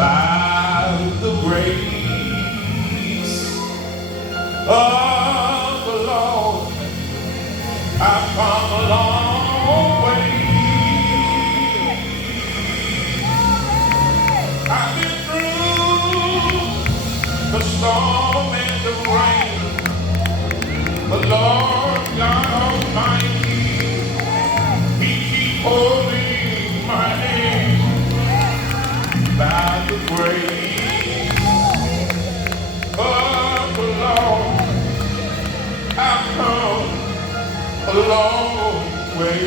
by the grace of the Lord, I've come a long way. I've been through the storm and the rain. The Lord God Almighty, He keep holding my hand. By the grace of the Lord, I've come a long way.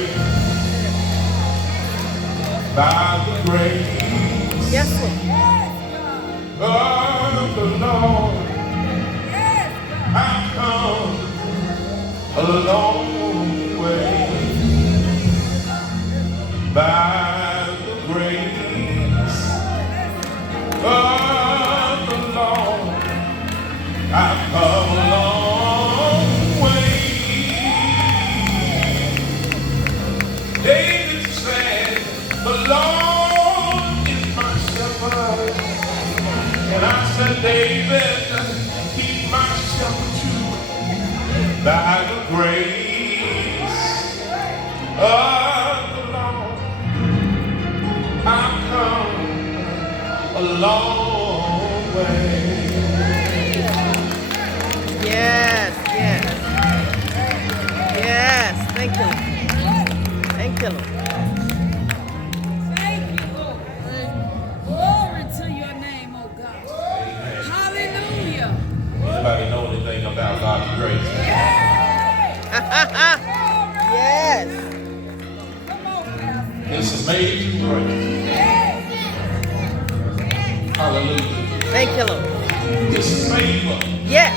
By the grace Yes, of the Lord, I've come a long way. By the grace of the Lord, I've come a long way. David said, the Lord is my shepherd. And I said, David, he's my shepherd too. By the grace of the Lord, I've come a long way. yes, yes. Yes, thank you. Thank you, Lord. Thank you, Lord. Glory to your name, oh God. Amen. Hallelujah. Anybody know anything about God's grace? Yes. Come on, Pastor. It's amazing grace. Hallelujah. Thank you, Lord. His favor Yes.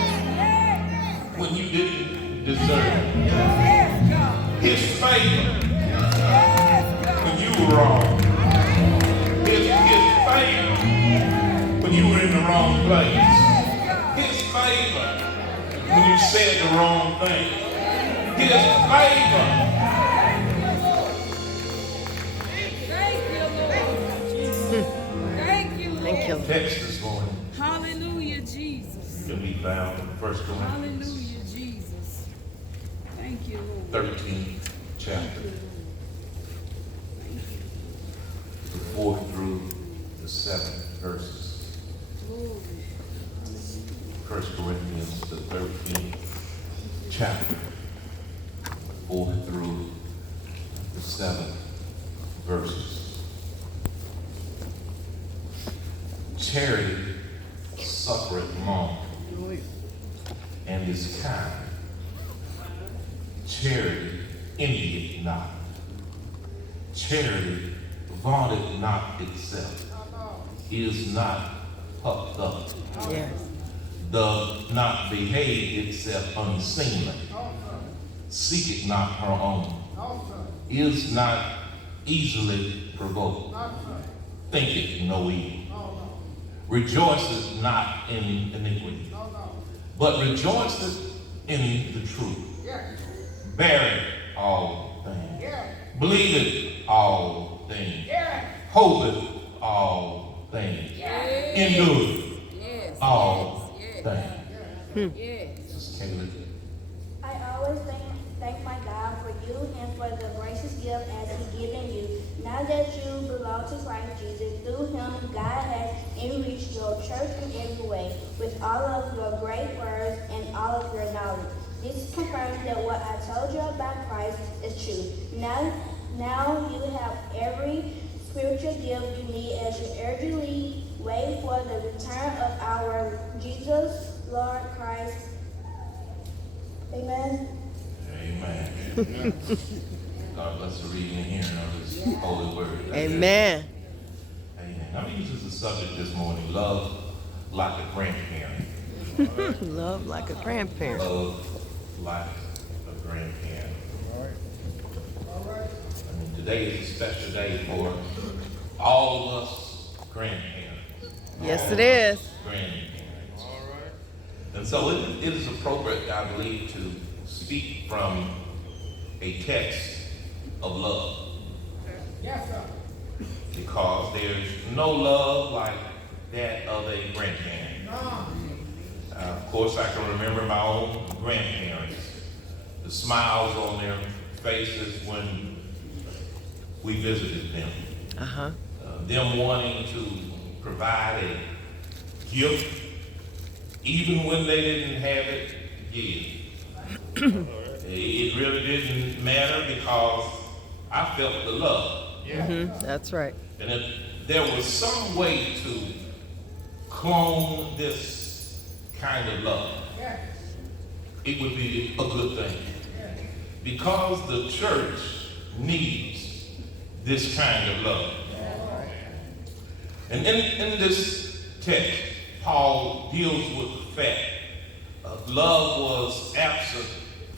when you didn't deserve it. Yes, God. His favor Yes, God. when you were wrong. His favor when you were in the wrong place. His favor when you said the wrong thing. His favor. Thank you, Lord. Thank you, Lord. Thank you. Text this morning Hallelujah, Jesus. can be found in 1 Corinthians Hallelujah, Jesus. Thank you, Lord. 13th chapter, Thank you. the 4th through the 7th verses. Glory. 1 Corinthians, the 13th chapter, 4th through the 7th verses. Charity suffereth long and is kind. Charity envieth not. Charity vaunteth not itself, is not puffed up, Yes. doth not behave itself unseemly, seeketh not her own, is not easily provoked, thinketh no evil, rejoiceth not in iniquity, but rejoiceth in the truth, beareth all things, believeth all things, hopeth all things, endureth Yes. all Yes. things. Yes. Sister Taylor. I always thank my God for you and for the gracious gift as He given you. Now that you belong to Christ Jesus, through Him God has enriched your church in every way, with all of your great words and all of your knowledge. This confirms that what I told you about Christ is true. Now you have every spiritual gift you need as you urgently wait for the return of our Jesus, Lord Christ. Amen. Amen. God bless the reading and hearing of His holy word. Amen. Amen. I'm going to use as a subject this morning, love like a grandparent. Love like a grandparent. Love like a grandparent. I mean, today is a special day for all of us grandparents. Yes, it is. Grandparents. And so it is appropriate, I believe, to speak from a text of love. Yes, sir. Because there's no love like that of a grandparent. Of course, I can remember my own grandparents, the smiles on their faces when we visited them. Them wanting to provide a gift, even when they didn't have it, give. It really didn't matter because I felt the love. That's right. And if there was some way to clone this kind of love, it would be a good thing. Because the church needs this kind of love. And in this text, Paul deals with the fact love was absent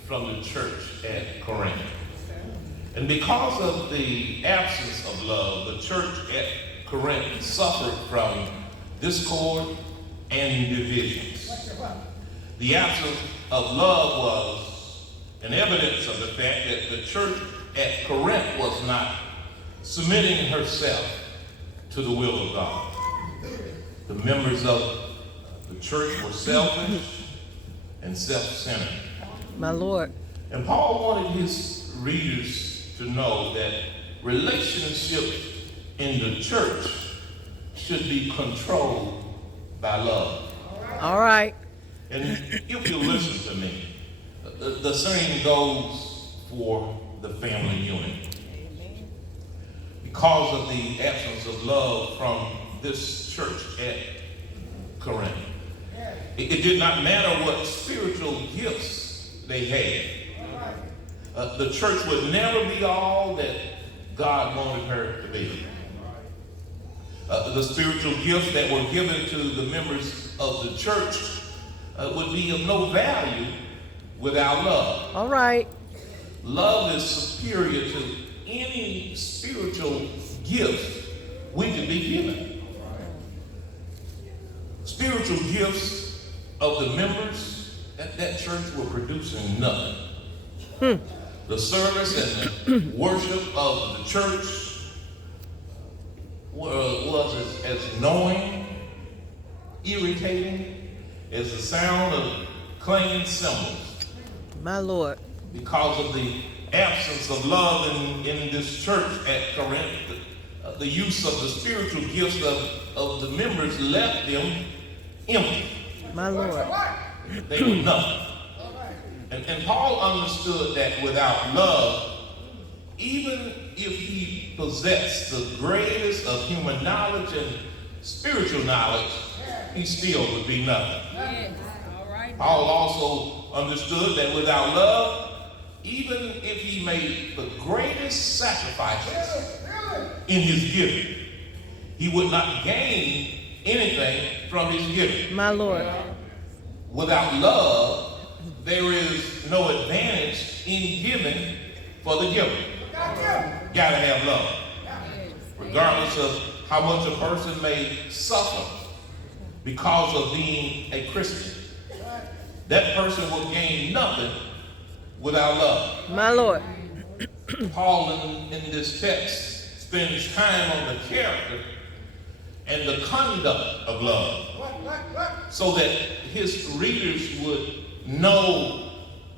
from the church at Corinth. And because of the absence of love, the church at Corinth suffered from discord and divisions. The absence of love was an evidence of the fact that the church at Corinth was not submitting herself to the will of God. The members of the church were selfish and self-centered. My Lord. And Paul wanted his readers to know that relationships in the church should be controlled by love. All right. And if you listen to me, the same goes for the family unit. Because of the absence of love from this church at Corinth, it did not matter what spiritual gifts they had. The church would never be all that God wanted her to be. The spiritual gifts that were given to the members of the church would be of no value without love. All right. Love is superior to any spiritual gift we could be given. Spiritual gifts of the members at that church were producing nothing. The service and the worship of the church was as annoying, irritating as the sound of clanging cymbals. My Lord. Because of the absence of love in this church at Corinth, the use of the spiritual gifts of the members left them empty. My Lord. They were nothing. And Paul understood that without love, even if he possessed the greatest of human knowledge and spiritual knowledge, he still would be nothing. Paul also understood that without love, even if he made the greatest sacrifices in his giving, he would not gain anything from his giving. My Lord. Without love, there is no advantage in giving for the giver. Gotta have love. Regardless of how much a person may suffer because of being a Christian, that person will gain nothing without love. My Lord. Paul in this text spends time on the character and the conduct of love so that his readers would know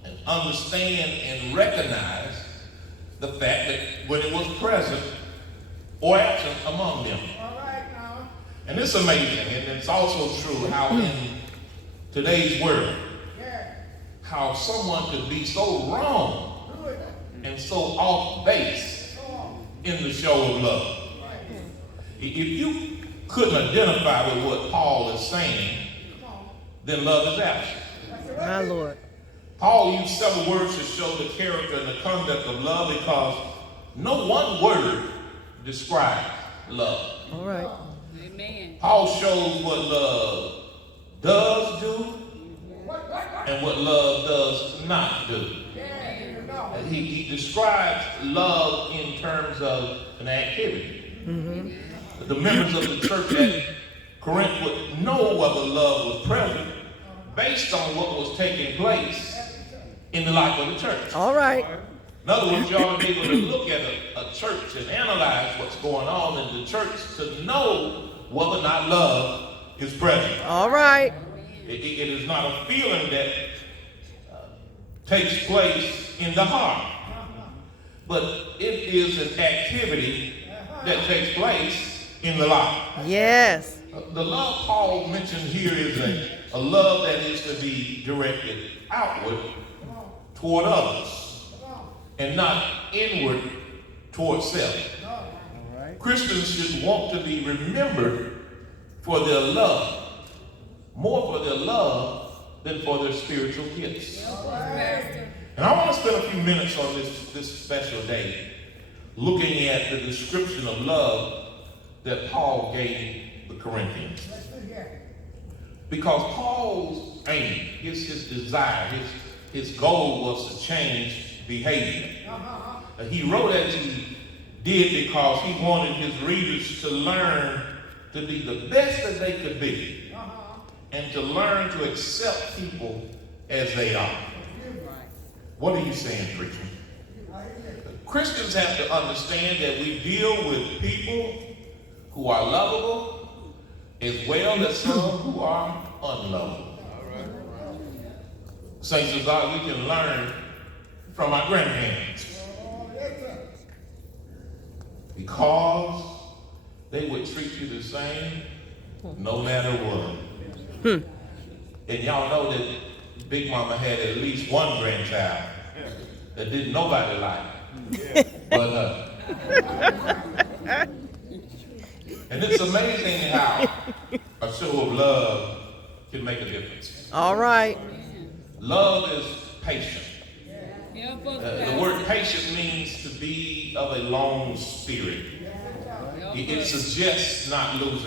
and understand and recognize the fact that when it was present or absent among them. And it's amazing, and it's also true how in today's world, how someone could be so wrong and so off base in the show of love. If you couldn't identify with what Paul is saying, then love is absent. My Lord. Paul used several words to show the character and the conduct of love because no one word describes love. All right. Amen. Paul shows what love does do and what love does not do. He describes love in terms of an activity. The members of the church at Corinth would know whether love was present based on what was taking place in the life of the church. All right. In other words, you ought to be able to look at a church and analyze what's going on in the church to know whether or not love His presence. All right. It is not a feeling that takes place in the heart, but it is an activity that takes place in the life. Yes. The love Paul mentioned here is a love that is to be directed outward toward others and not inward toward self. Christians should want to be remembered for their love, more for their love than for their spiritual gifts. And I want to spend a few minutes on this special day looking at the description of love that Paul gave the Corinthians. Because Paul's aim, his desire, his goal was to change behavior. He wrote as he did because he wanted his readers to learn to be the best that they could be and to learn to accept people as they are. What are you saying, preacher? Christians have to understand that we deal with people who are lovable as well as some who are unlovable. Saints of God, we can learn from our grandparents because they would treat you the same no matter what. And y'all know that Big Mama had at least one grandchild that didn't nobody like but her. And it's amazing how a show of love can make a difference. All right. Love is patient. The word patient means to be of a long spirit. It suggests not losing